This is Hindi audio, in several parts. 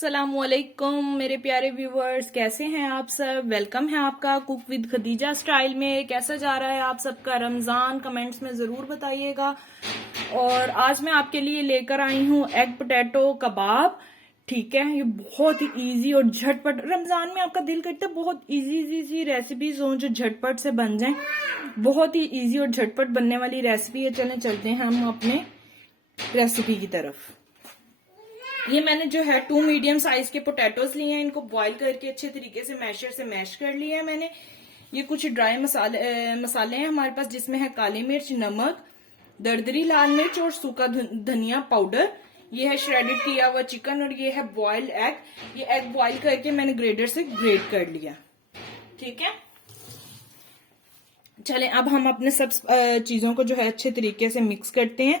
अस्सलामुअलैकुम मेरे प्यारे व्यूवर्स, कैसे हैं आप सब। वेलकम है आपका कुक विद खदीजा स्टाइल में। कैसा जा रहा है आप सबका रमजान, कमेंट्स में जरूर बताइएगा। और आज मैं आपके लिए लेकर आई हूँ एग पोटैटो कबाब। ठीक है, ये बहुत ही इजी और झटपट, रमजान में आपका दिल करता है बहुत इजी सी रेसिपीज हो जो झटपट से बन जाएं। बहुत ही इजी और झटपट बनने वाली रेसिपी है। चलते हैं हम अपने रेसिपी की तरफ। ये मैंने जो है 2 मीडियम साइज के पोटैटोज लिए हैं। इनको बॉईल करके अच्छे तरीके से मैशर से मैश कर लिया है मैंने। ये कुछ ड्राई मसाले हैं हमारे पास, जिसमें है काली मिर्च, नमक, दरदरी लाल मिर्च और सूखा धनिया पाउडर। ये है श्रेडेड किया हुआ चिकन और ये है बॉइल्ड एग। ये एग बॉईल करके मैंने ग्रेटर से ग्रेट कर लिया। ठीक है, चलें अब हम अपने सब चीजों को जो है अच्छे तरीके से मिक्स करते हैं।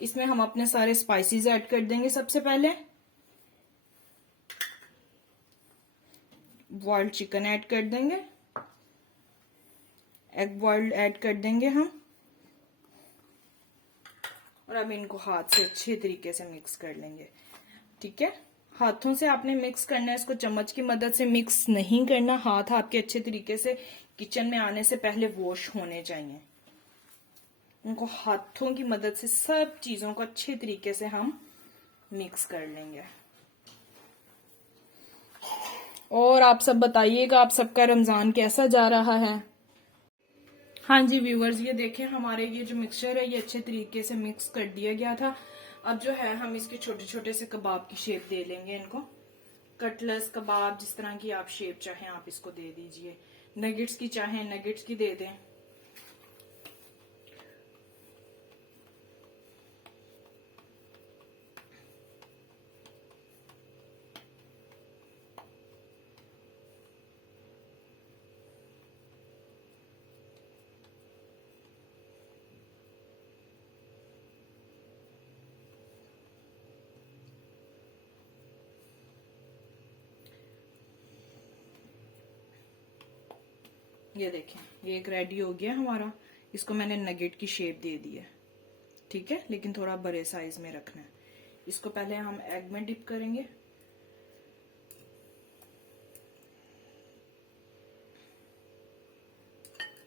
इसमें हम अपने सारे स्पाइसेस ऐड कर देंगे। सबसे पहले बॉइल्ड चिकन ऐड कर देंगे, एग बॉइल्ड ऐड कर देंगे हम, और अब इनको हाथ से अच्छे तरीके से मिक्स कर लेंगे। ठीक है, हाथों से आपने मिक्स करना है, इसको चम्मच की मदद से मिक्स नहीं करना। हाथ आपके अच्छे तरीके से किचन में आने से पहले वॉश होने चाहिए। उनको हाथों की मदद से सब चीजों को अच्छे तरीके से हम मिक्स कर लेंगे। और आप सब बताइएगा, आप सबका रमजान कैसा जा रहा है। हाँ जी व्यूवर्स, ये देखें हमारे ये जो मिक्सचर है ये अच्छे तरीके से मिक्स कर दिया गया था। अब जो है हम इसके छोटे छोटे से कबाब की शेप दे लेंगे। इनको कटलेस कबाब, जिस तरह की आप शेप चाहें आप इसको दे दीजिए। नगेट्स की चाहें नगेट्स की दे दें। ये देखें, ये एक रेडी हो गया हमारा। इसको मैंने नगेट की शेप दे दी है। ठीक है, लेकिन थोड़ा बड़े साइज में रखना है। इसको पहले हम एग में डिप करेंगे।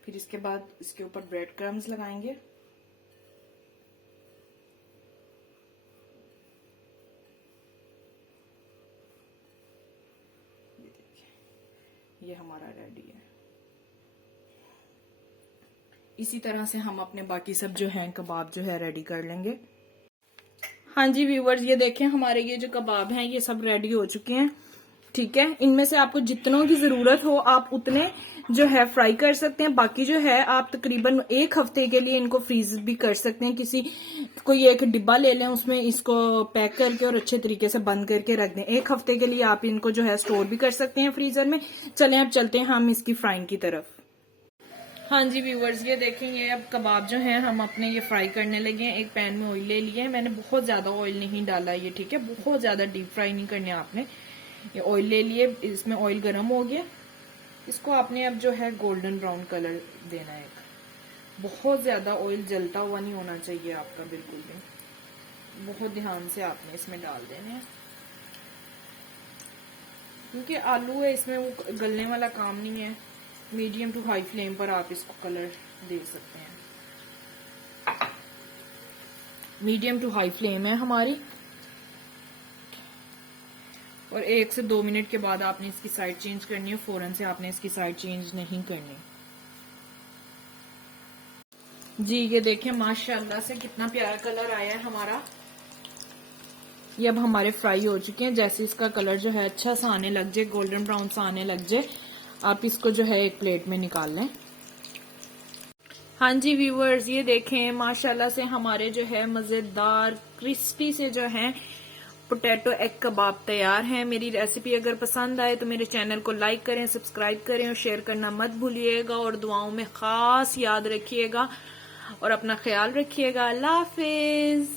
फिर इसके बाद इसके ऊपर ब्रेड क्रम्स लगाएंगे। ये देखिए, ये हमारा रेडी है। इसी तरह से हम अपने बाकी सब जो है कबाब जो है रेडी कर लेंगे। हाँ जी व्यूवर्स, ये देखें हमारे ये जो कबाब हैं ये सब रेडी हो चुके हैं। ठीक है, इनमें से आपको जितनों की जरूरत हो आप उतने जो है फ्राई कर सकते हैं। बाकी जो है आप तकरीबन 1 हफ्ते के लिए इनको फ्रीज भी कर सकते हैं। कोई एक डिब्बा ले लें, उसमें इसको पैक करके और अच्छे तरीके से बंद करके रख दें। 1 हफ्ते के लिए आप इनको जो है स्टोर भी कर सकते हैं फ्रीजर में। चलें अब चलते हैं हम इसकी फ्राइंग की तरफ। हाँ जी व्यूवर्स, ये देखेंगे अब कबाब जो हैं हम अपने ये फ्राई करने लगे हैं। एक पैन में ऑयल ले लिया है मैंने, बहुत ज्यादा ऑयल नहीं डाला ये। ठीक है, बहुत ज्यादा डीप फ्राई नहीं करने आपने। ये ऑयल ले लिए, इसमें ऑयल गर्म हो गया। इसको आपने अब जो है गोल्डन ब्राउन कलर देना है। बहुत ज्यादा ऑयल जलता हुआ नहीं होना चाहिए आपका, बिल्कुल भी। बहुत ध्यान से आपने इसमें डाल देने हैं, क्योंकि आलू है इसमें, वो गलने वाला काम नहीं है। मीडियम टू हाई फ्लेम पर आप इसको कलर दे सकते हैं। मीडियम टू हाई फ्लेम है हमारी। और 1 से 2 मिनट के बाद आपने इसकी साइड चेंज करनी है। फौरन से आपने इसकी साइड चेंज नहीं करनी। जी ये देखें माशाल्लाह से कितना प्यारा कलर आया है हमारा। ये अब हमारे फ्राई हो चुके हैं। जैसे इसका कलर जो है अच्छा सा आने लग जाए, गोल्डन ब्राउन सा आने लग जाए, आप इसको जो है एक प्लेट में निकाल लें। हाँ जी व्यूवर्स, ये देखें माशाल्लाह से हमारे जो है मजेदार क्रिस्पी से जो है पोटैटो एग कबाब तैयार हैं। मेरी रेसिपी अगर पसंद आए तो मेरे चैनल को लाइक करें, सब्सक्राइब करें और शेयर करना मत भूलिएगा। और दुआओं में खास याद रखिएगा और अपना ख्याल रखिएगा। अल्लाह हाफिज।